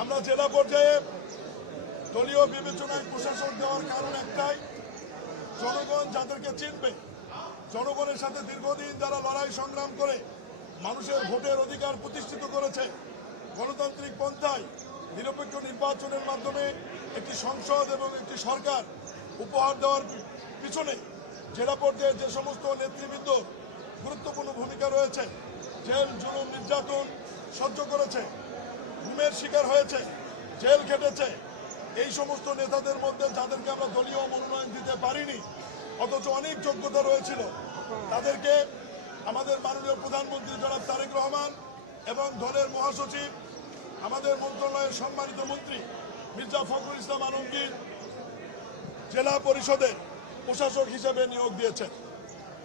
আমরা জেলা পর্যায়ে দলীয় বিবেচনায় প্রশাসন দেওয়ার কারণ একটাই, জনগণ যাদেরকে চিনবে, জনগণের সাথে দীর্ঘদিন যারা লড়াই সংগ্রাম করে মানুষের ভোটের অধিকার প্রতিষ্ঠিত করেছে, গণতান্ত্রিক পন্থায় নিরপেক্ষ নির্বাচনের মাধ্যমে একটি সংসদ এবং একটি সরকার উপহার দেওয়ার পিছনে জেলা পর্যায়ে যে সমস্ত নেতৃবৃন্দ গুরুত্বপূর্ণ ভূমিকা রয়েছে, জেল জুলুম নির্যাতন সহ্য করেছে, ঘুমের শিকার হয়েছে, জেল খেটেছে, এই সমস্ত নেতাদের মধ্যে যাদেরকে আমরা দলীয় মনোনয়ন দিতে পারিনি অথচ অনেক যোগ্যতা রয়েছিল, তাদেরকে আমাদের মাননীয় প্রধানমন্ত্রী জনাব তারেক রহমান এবং দলের মহাসচিব আমাদের মন্ত্রণালয়ের সম্মানিত মন্ত্রী মির্জা ফখরুল ইসলাম আলমগীর জেলা পরিষদের প্রশাসক হিসেবে নিয়োগ দিয়েছেন।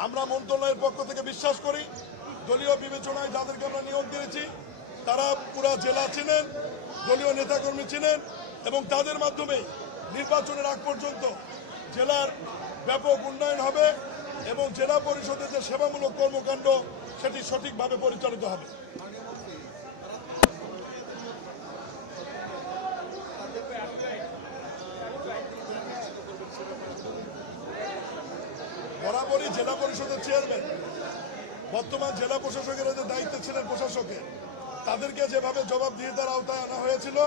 আমরা মন্ত্রণালয়ের পক্ষ থেকে বিশ্বাস করি দলীয় বিবেচনায় যাদেরকে আমরা নিয়োগ দিয়েছি তারা পুরা জেলা চিনেন, দলীয় নেতাকর্মী চিনেন এবং তাদের মাধ্যমে নির্বাচনের আগ পর্যন্ত জেলার ব্যাপক উন্নয়ন হবে এবং জেলা পরিষদের যে সেবামূলক কর্মকাণ্ড সেটি সঠিকভাবে পরিচালিত হবে। বরাবরই জেলা পরিষদের চেয়ারম্যান বর্তমান জেলা প্রশাসকের যে দায়িত্বে ছিলেন প্রশাসকের, তাদেরকে যেভাবে জবাবদিহিতার আওতায় আনা হয়েছিল,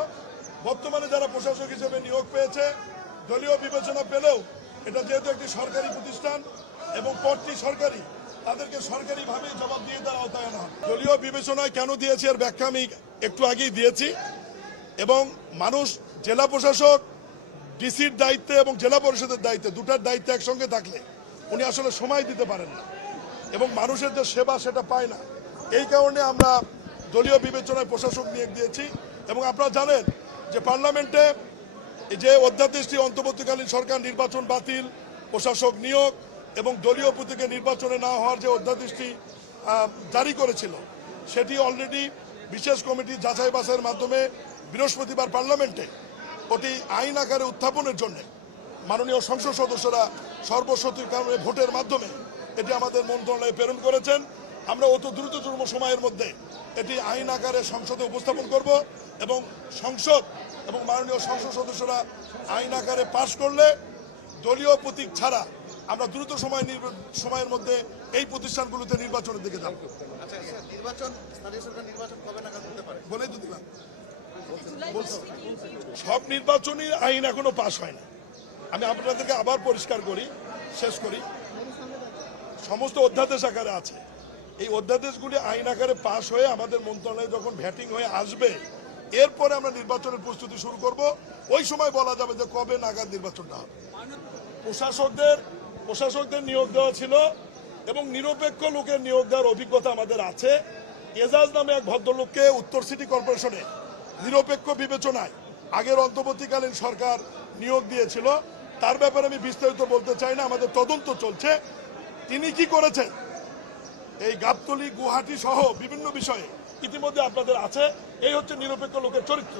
বর্তমানে যারা প্রশাসক হিসেবে নিয়োগ পেয়েছে দলীয় বিবেচনা পেলেও এটা যেহেতু একটি সরকারি প্রতিষ্ঠান এবং পদটি সরকারি, তাদেরকে সরকারিভাবেই জবাবদিহিতার আওতায় আনা হবে। দলীয় বিবেচনায় কেন দিয়েছি এর ব্যাখ্যা আমি একটু আগেই দিয়েছি এবং মানুষ জেলা প্রশাসক ডিসির দায়িত্বে এবং জেলা পরিষদের দায়িত্বে দুটার দায়িত্বে একসঙ্গে থাকলে উনি আসলে সময় দিতে পারেন না এবং মানুষের যে সেবা সেটা পায় না। এই কারণে আমরা দলীয় বিবেচনায় প্রশাসক নিয়োগ দিয়েছি এবং আপনারা জানেন যে পার্লামেন্টে যে অধ্যাদেশটি অন্তর্বর্তীকালীন সরকার নির্বাচন বাতিল, প্রশাসক নিয়োগ এবং দলীয় প্রতীকে নির্বাচনে না হওয়ার যে অধ্যাদেশটি জারি করেছিল সেটি অলরেডি বিশেষ কমিটি যাচাই বাছাইয়ের মাধ্যমে বৃহস্পতিবার পার্লামেন্টে ওটি আইন আকারে উত্থাপনের জন্য মাননীয় সংসদ সদস্যরা সর্বসম্মতির কারণে ভোটের মাধ্যমে এটি আমাদের মন্ত্রণালয়ে প্রেরণ করেছেন। আমরা অত দ্রুততম সময়ের মধ্যে এটি আইন আকারে সংসদে উপস্থাপন করব এবং সংসদ এবং মাননীয় সংসদ সদস্যরা আইন আকারে পাশ করলে দলীয় প্রতীক ছাড়া আমরা দ্রুত সময়ের মধ্যে এই প্রতিষ্ঠানগুলোতে নির্বাচনের দিকে যাব। বলেই তো দিলাম, সব নির্বাচনী আইন এখনো পাশ হয় না। আমি আপনাদেরকে আবার পরিষ্কার করি, শেষ করি, সমস্ত অধ্যাদেশ আকারে আছে। এই অধ্যাদেশগুলি আইন আকারে পাশ হয়ে আমাদের মন্ত্রণালয়ে যখন ভ্যাটিং হয়ে আসবে এরপরে আমরা নির্বাচনের প্রস্তুতি শুরু করব। ওই সময় বলা যাবে যে কবে নাগাদ নির্বাচনটা হবে। প্রশাসকদের নিয়োগ দেওয়া ছিল এবং নিরপেক্ষ লোকের নিয়োগ দেওয়ার অভিজ্ঞতা আমাদের আছে। এজাজ নামে এক ভদ্রলোককে উত্তর সিটি কর্পোরেশনে নিরপেক্ষ বিবেচনায় আগের অন্তর্বর্তীকালীন সরকার নিয়োগ দিয়েছিল। তার ব্যাপারে আমি বিস্তারিত বলতে চাই না, আমাদের তদন্ত চলছে। তিনি কি করেছেন এই গাবতলী গুয়াহাটি সহ বিভিন্ন বিষয়ে ইতিমধ্যে আপনাদের আছে। এই হচ্ছে নিরপেক্ষ লোকের চরিত্র।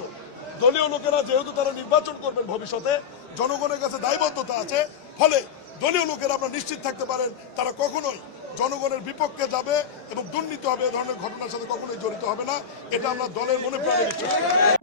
দলীয় লোকেরা যেহেতু তারা নির্বাচন করবেন ভবিষ্যতে, জনগণের কাছে দায়বদ্ধতা আছে, ফলে দলীয় লোকেরা আপনারা নিশ্চিত থাকতে পারেন তারা কখনোই জনগণের বিপক্ষে যাবে এবং দুর্নীতি হবে এ ধরনের ঘটনার সাথে কখনোই জড়িত হবে না। এটা আমরা দলের মনে প্রাণে বিশ্বাস করি।